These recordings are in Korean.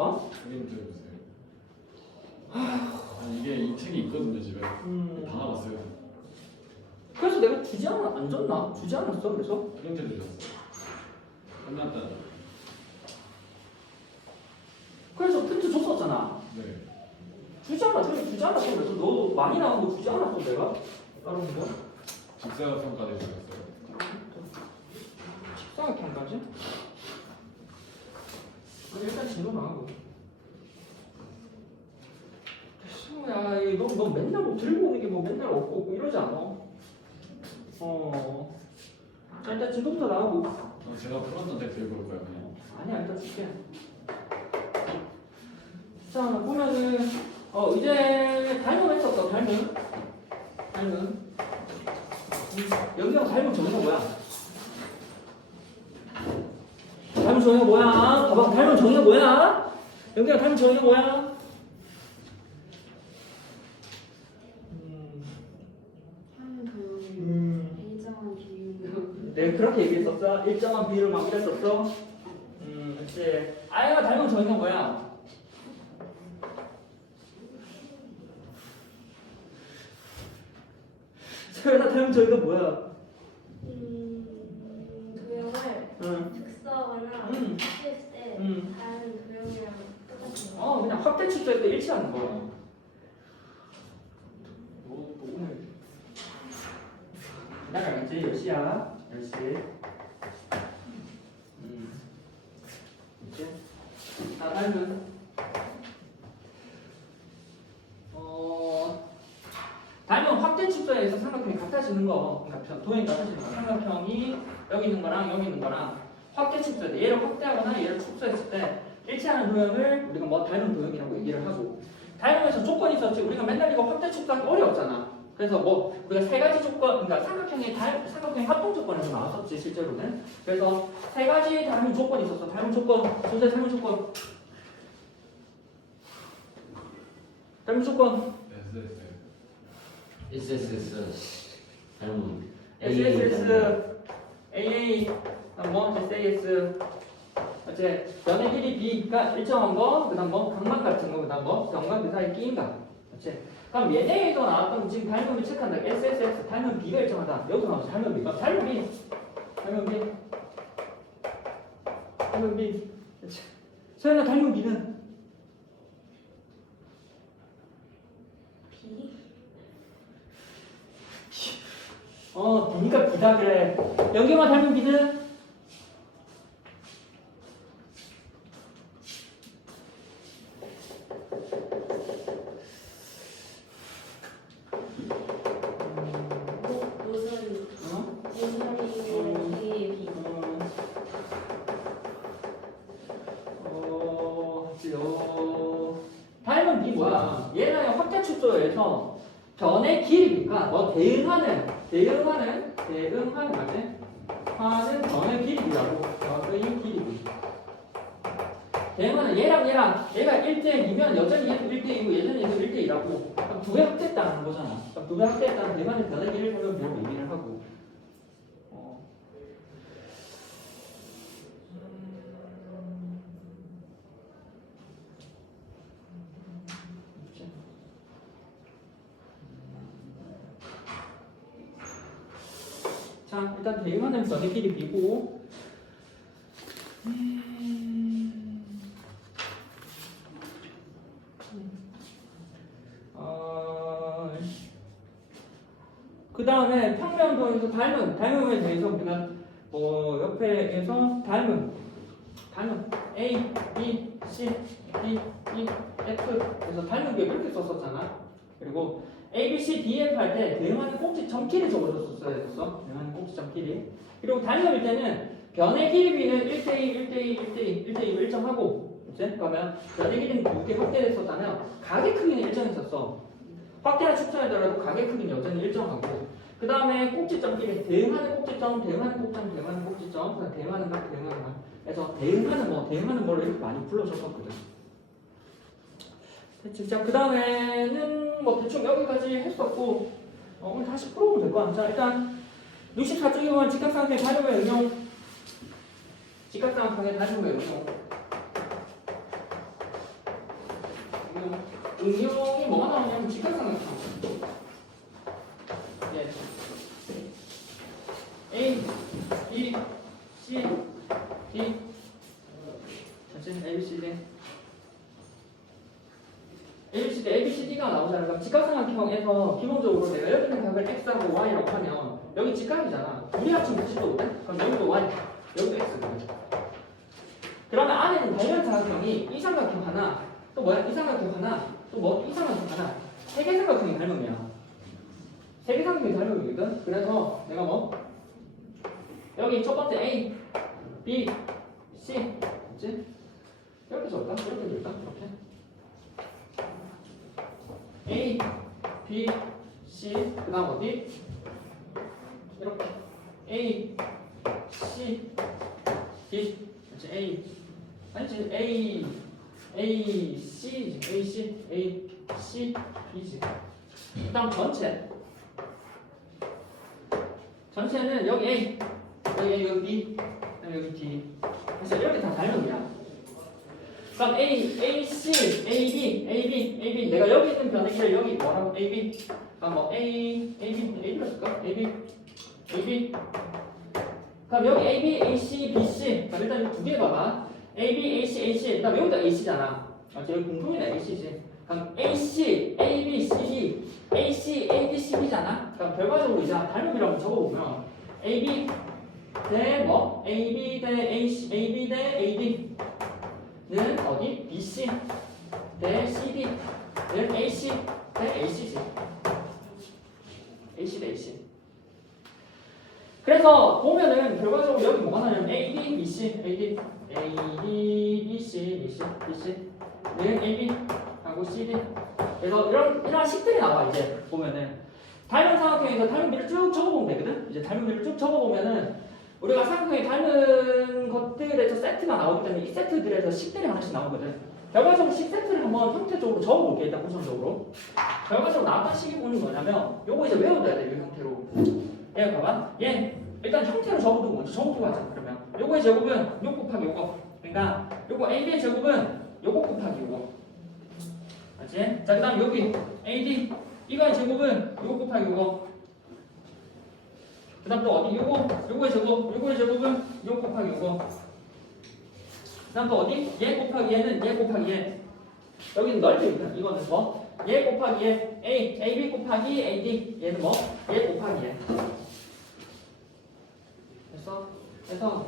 어? 그림. 아니 이게 이 책이 있거든요 집에. 음. 다 나왔어요. 그래서 내가 주지 않아 안 줬나? 주지 않았어 그래서? 프린트 주셨어요. 끝났다. 그래서 프린트 줬었잖아. 네. 주지 않았어 주지 않았어 그래서 너 많이 나온 거 주지 않았어 내가? 다른 거? 직사각 평가대 주셨어요. 식사학평까지? 일단 진로 나가고 야, 너, 너 맨날 뭐 들고 오는 게 뭐 맨날 없고, 없고 이러지 않아? 어. 자, 일단 진도부터 나오고. 어, 제가 풀었던 데 들고 올 거예요 그냥. 아니야, 일단 줄게. 자, 보면은, 어, 이제 닮음 했었어, 닮음. 닮음. 여기가 닮음 정의가 뭐야? 닮음 정의가 뭐야? 봐봐, 닮음 정의가 뭐야? 여기가 닮음 정의가 뭐야? 음, 한그 음. 일정한 비율로 네, 그렇게 얘기했었어. 일정한 비율을 막 이랬었어. 음, 이제 아이가 닮은 정의가 뭐야? 세연아 닮은 정의가 뭐야? 음, 도형을 응. 특수하거나 음. 합치했을 때 음. 다른 도형이랑 똑같은 거 어, 그냥 확대 축소할 때 일치하는 거야. 뭐, 뭐 오늘 나가겠지? 10시야. 10시. 음. 이제 자, 다음은 어 다음은 확대 축소에서 삼각형이 같아지는 거, 그러니까 변- 도형이 같아지는 거. 삼각형이 여기 있는 거랑 여기 있는 거랑 확대 축소할 때 얘를 확대하거나 얘를 축소했을 때 일치하는 도형을 우리가 뭐 닮은 도형이라고 얘기를 하고 닮음에서 조건이 있었지 우리가 맨날 이거 확대 축소하기 어려웠잖아. 그래서 뭐 우리가 세 가지 조건, 그러니까 삼각형의 닮, 삼각형의 합동 조건에서 나왔었지 실제로는. 그래서 세 가지 닮은 조건이 있었어. 닮은 조건, 소재 닮은 조건. 닮은 조건. SSS 닮은 SSS, AA, 뭐 SAS, 어째 연의 길이 B가 일정한 거, 그 다음 뭐 각막 같은 거, 그 다음 뭐 점과 그 사이 끼인 거, 어째 그럼 얘네에서 나왔던 지금 닮음을 체크한다. SSS 닮은 B가 일정하다. 여기서 나왔어. 닮은 B. 그럼 닮은 B, 닮은 B, 닮은 B. 소연아 닮은 B는 비 어 B니까 B다 그래. 연경아 닮은 B는 모- 모서리 어? 모서리의 비 어, 어, 닮은 비 뭐야? 얘는 확대 축소에서 변의 길이니까 뭐 대응하는 대응하는 대응하는? 하는 변의 길이라고 변의 길이. 대응하는 얘랑 얘랑 얘가 1대2면 여전히 얘도 1대2고 예전에 얘도 1대2라고 그럼 두배 합됐다는 거잖아. 그럼 두배 합됐다는 대만의 변의 길이를 보면 뭐 얘기를 하고. 어. 자, 일단 대응하는 변의끼리 비고 어, 그 다음에 평면도에서 닮은, 닮음에 대해서 우리가 뭐 옆에에서 닮은, 닮은 A, B, C, D, E, F 그래서 닮은 게 이렇게 썼었잖아. 그리고 A, B, C, D, F 할 때 대응하는 꼭지 점끼리 적어줬었어야 됐어. 대응하는 꼭지 점끼리. 그리고 닮음일 때는 변의 길이비는 1대2, 1대2, 1대2, 1대2로 일정하고 그치? 그러면 변의 길이는 두개 확대됐었다면 가게 크기는 일정했었어. 확대나 축소하더라도 가게 크기는 여전히 일정하고 그 다음에 꼭지점끼리 대응하는 꼭지점, 대응하는 꼭지점, 대응하는 꼭지점, 대응하는 각, 대응하는 각. 그래서 대응하는 뭐, 대응하는 뭐를 이렇게 많이 불러줬었거든. 자, 그 다음에는 뭐 대충 여기까지 했었고, 어, 오늘 다시 풀어보면 될 것 같아. 자, 일단 64쪽에 보면 직각상의 다름의 응용, 직각상의 다름의 응용. 응용이 뭐가 나오냐면 직각삼각형. 예. A, B, C, D. 전체 A, B, C, D. A, B, C, D, A, B, C, D가 나오잖아. 그럼 직각삼각형에서 기본적으로 내가 여기 있는 각을 X하고 Y라고 하면 여기 직각이잖아. 우리 합친 90도거든? 그럼 여기도 Y, 여기도 X거든. 그러면 안에는 대면삼각형이 이 삼각형 하나, 또 뭐야? 이 삼각형 하나, 또 뭐? 이 삼각형 하나. 세 개 삼각형이 닮음이야. 세 개 삼각형이 닮음이거든? 그래서 내가 뭐? 여기 첫 번째 A, B, C, 맞지? 이렇게 적을까? 이렇게 적을까? 이렇게. A, B, C, 그 다음 어디? 이렇게. A, C, D, 그렇지? A, 아니지 A, A, C, A, C, A, C, B지. 그다음 전체. 전체는 여기 A, 여기 A, 여기 B, 여기 D. 그래서 이렇게 다 닮음이야. 그럼 A, A, C, 여기 변의기를 여기 뭐라고? A, B. 그럼 뭐 A, A, B, A, B로 쓸까? A, B, A, B. 그럼 여기 A, B, A, C, B, C. 그럼 일단 두개 봐봐. A, B, A, C, A, C. 그다음 여기도 A, C잖아. 아, 저기 공통이네 A, C지. 그럼 A, C, A, B, C, D. A, C, A, B, C, D잖아. 그럼 결과적으로 이제 닮음이라고 적어보면 A, B 대 뭐? A, B 대 A, C, A, B 대 A, D는 어디? B, C 대 C, D는 A, C 대 A, C지. A, C 대 A, C. 그래서 보면은 결과적으로 여기 뭐가 나냐면 A, B, B, C, A, B, A, B, B, C, B, C, B, C는 A, B 하고 C, D. 그래서 이런 이런 식들이 나와 이제 보면은 닮은 삼각형에서 닮은비를 쭉 적어보면 되거든. 이제 닮은비를 쭉 적어보면은 우리가 삼각형이 닮은 것들에서 세트가 나오기 때문에 이 세트들에서 식들이 하나씩 나오거든. 결과적으로 식 세트를 한번 형태적으로 적어볼게 일단 우선적으로. 결과적으로 나왔던 식이 보는 거냐면 요거 이제 외워둬야 돼. 이 형태로. 얘 봐봐. 얘 일단 형태로 적어두고 먼저 적어두고 하자. 그러면 요거의 제곱은 요 곱하기 요거. 그러니까 요거 AB의 제곱은 요거 곱하기 요거. 맞지? 자 그 다음 여기 AD 이거의 제곱은 요거 곱하기 요거. 그 다음 또 어디 요거 요거의 제곱 요거의 제곱은 요거 곱하기 요거. 그다음 또 어디 얘 곱하기 얘는 얘 곱하기 얘. 여기는 넓이니까 이거는 뭐? 얘 곱하기 얘 A AB 곱하기 AD 얘는 뭐? 얘 곱하기 얘. 됐어? 그래서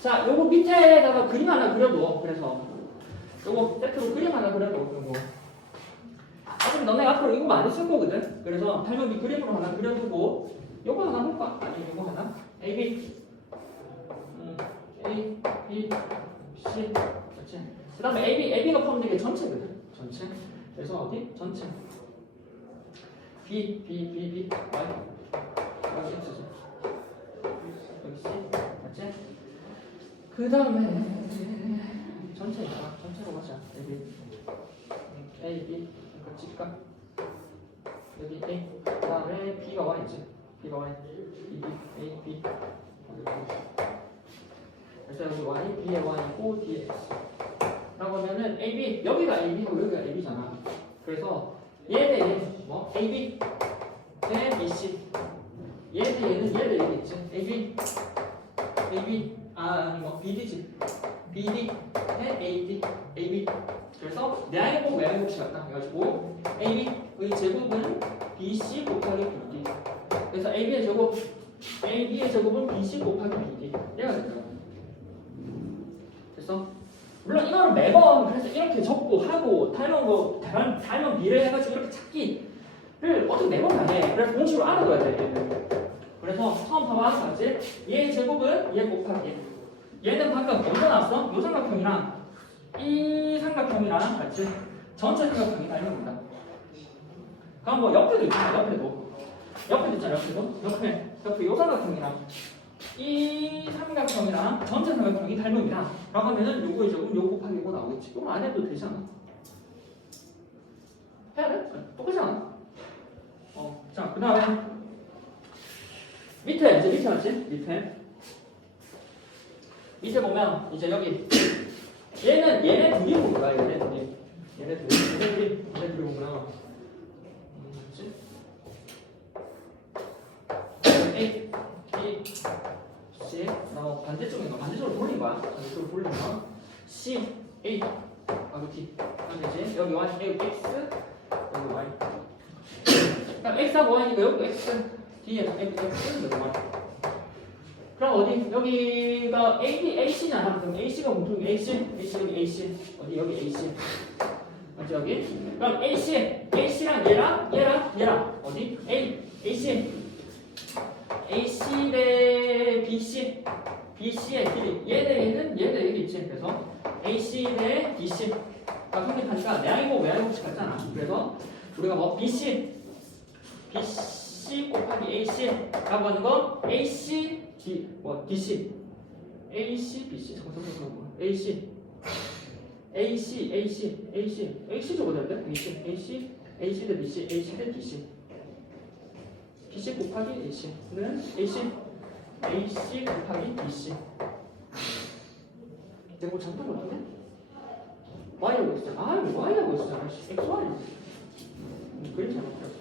자 요거 밑에다가 그림 하나 그려도 그래서 요거 세트로 그림 하나 그려도 요거 어차피 너네 앞으로 이거 많이 쓸 거거든 그래서 닮은비 그림으로 하나 그려두고 요거 하나 볼까? 아니 요거 하나 A, B 음, A, B, C 그렇지 그 다음에 A, B, A, B가 포함된 게 전체거든 전체? 그래서 어디? 전체. B, B, B, B, Y. 여기 X지 여기 C 맞지? 그 다음에 전체다 전체로 가자 A, B A, B 이거 찍까 여기 A 그 다음에 B가 Y지 B가 Y B, B, A, B 그래서 여기 Y, B의 Y고 D의 X 라고 하면은 A, B 여기가 A, B고 여기가 A, B잖아. 그래서 얘 대 얘, 뭐? A, B. 대 B, C. 얘 대 얘는 얘 대 얘겠지. A, B. A, B. 아 아니 뭐 B, D지. B, D. 대 A, D. A, B. 그래서 내 아이곡 외 아이곡씩 같다. 해가지고 A, B의 제곱은 B, C 곱하기 B, D. 그래서 A, B의 제곱 A, B의 제곱은 B, C 곱하기 B, D. 얘가 될까요? 됐어? 매번 그래서 이렇게 적고 하고 닮은 거 닮은, 닮은 비를 해가지고 이렇게 찾기를 어떻게 매번 다 해. 그래서 공식으로 알아둬야 돼. 그래서 처음 봐봐 봤지? 얘 제곱은 얘 곱하기 얘는 방금 어디서 나왔어? 요 삼각형이랑 이 삼각형이랑 같이 전체 삼각형이 닮습니다. 그럼 뭐 옆에도 있잖아 옆에도 옆에도 있잖아 옆에도 옆에 옆에 요 삼각형이랑 이 삼각형이랑 전체 삼각형이 닮음이다. 라고 하면은 요거의 제곱 요 곱하기 요거 나오겠지. 이거 안 해도 되잖아. 해야 돼? 똑같잖아. 어, 자, 그 다음에 밑에 이제 밑에 맞지? 밑에 밑에 보면 이제 여기 얘는 얘네 둘이 볼 거야 얘네 둘이 얘네들 얘네들이 얘네들이 오구나 뭐지? A B C 나 반대쪽인가 반대쪽으로 돌린 반대쪽으로 돌리면 C A. 하고 D. 하면 되지? 여기 Y 여기 X. 여기 Y. 그럼 X하고 Y니까 여기 X D에서 X X 여기 Y. 그럼 어디? 여기가 A A C냐? 그럼 A C가 공통이 A C? A C 여기 A C. 어디? 여기 A C. 맞지 여기? 그럼 A C. A C랑 얘랑 얘랑 얘랑. 어디? A A C. A C 대 B C B C의 길이 얘대 얘는 얘대 얘기 있지. 그래서 A C 대 B C 가 성립하니까 내 아이고 외 아이고 같잖아. 그래서 우리가 뭐 B C B C 곱하기 A C라고 하는 거 A C D 뭐 D C A C B C. 잠깐 잠깐 잠깐 A C A C A C A C. A C 적어야 되는데 A C A C A C 대 B C A C 대 D C. B C 곱하기 A C는 A C A C 곱하기 B C. 내가 뭐거 같은데? Y라고 했잖아 아 이거 Y라고 했잖아 씨, X Y. 음, 그림 잘못 그렸어.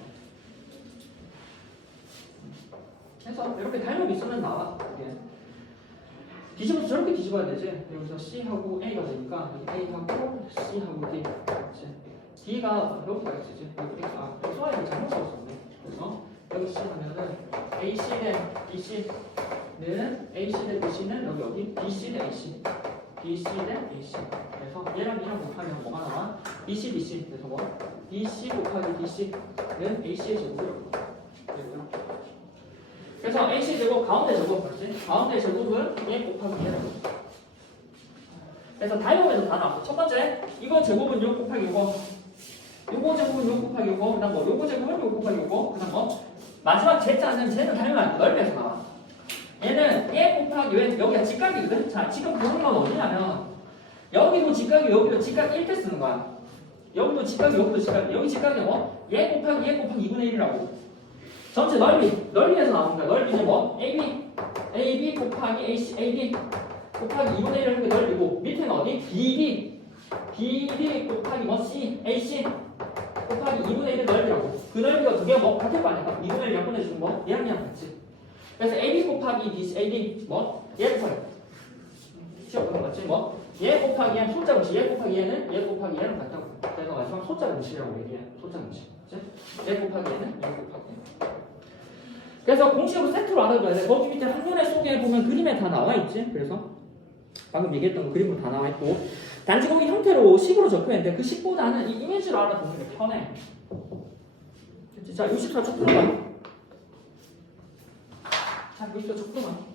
해서 이렇게 닮은 있으면 나와 이게. 뒤집어서 저렇게 뒤집어야 되지. 여기서 C하고 A가 되니까 여기 A하고 C하고 D. 그렇지 D가 여기가 X지. 여기 X 아 X Y를 잘못 적었었네. 그래서 여기 C 하면은 AC 대 BC는 AC 대 BC는 여기 어디 BC 대 AC BC 대 AC 그래서 얘랑 얘랑 곱하면 뭐가 나와? BC BC 그래서 뭐? BC 곱하기 BC는 AC의 제곱이라고 되고요. 그래서 AC 제곱 가운데 제곱 맞지? 가운데 제곱은 얘 곱하기 얘라고. 그래서 다이어에서 다 나왔어. 첫 번째 이거 제곱은 요 곱하기 요거 요거 제곱은 요 곱하기 요거 그다음 뭐? 요거 제곱은 요 곱하기 요거 그다음 뭐 마지막 제자는 쟤는 다이어가 넓혀서 나와 얘는 얘 곱하기 얘 여기가 직각이거든? 자 지금 보는 건 어디냐면 여기도 직각이 여기도 직각 1대 쓰는 거야. 여기도 직각이 여기도 직각. 여기 직각이 뭐? 얘 곱하기 얘 곱하기 2분의 1이라고. 전체 넓이 넓이에서 나오는 거야. 넓이는 뭐? AB AB 곱하기 AC AB 곱하기 2분의 1을 하는 게 넓이고 밑에는 어디? BB BB 곱하기 뭐 C AC 곱하기 2분의 1의 넓이라고 그 넓이가 두 개가 뭐 같을 거 아니야. 2분의 1 약분해 주면 뭐? 얘랑 얘랑 같지 그래서 AB 곱하기 BC AB 뭐? 얘 곱하기. 시험 보는 거지? 뭐? 얘 곱하기 얘 숫자 음식. 얘 곱하기 얘는 얘 곱하기 얘랑 같다고. 그래서 마지막 숫자 음식이라고 얘기해. 음식. 그치? 얘 곱하기 얘는 얘 곱하기 얘. 그래서 공식으로 세트로 알아둬야 돼. 거기 밑에 한눈에 속에 보면 그림에 다 나와 있지? 그래서 방금 얘기했던 거 그림으로 다 나와 있고. 단지 거기 형태로 식으로 적혀 있는데 그 식보다는 이 이미지로 알아보는 게 편해? 자 64쪽 풀어봐. 자 64쪽 풀어봐